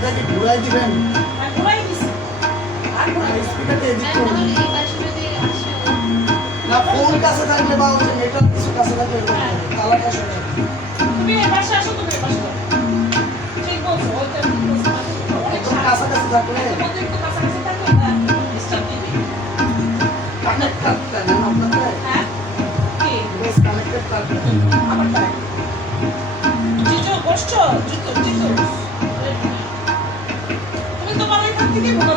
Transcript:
ক্যামেরাটা কি ঘুরাই দিবেন? ঘুরাই দিছি আর ঘুরাই স্পিকারটা এদিক করুন। না ফোন কাছে থাকলে বা হচ্ছে নেটওয়ার্ক কিছু কাছে থাকলে কালারটা শোনা যাবে। তুমি এই পাশে আসো, তুমি এই পাশে আসো। ঠিক বলছো, ওইটা ঠিক বলছো। অনেক একদম কাছাকাছি থাকলে তোমাদের একটু কাছাকাছি থাকলে ডিস্টার্ব দিবে। কানেক্ট থাকতে না আপনাদের হ্যাঁ কি বেশ কানেক্টেড থাকতে আবার তাই জিজো বসছো জিজো জিজো তুমি তো বাড়ি থাকতে কি বলো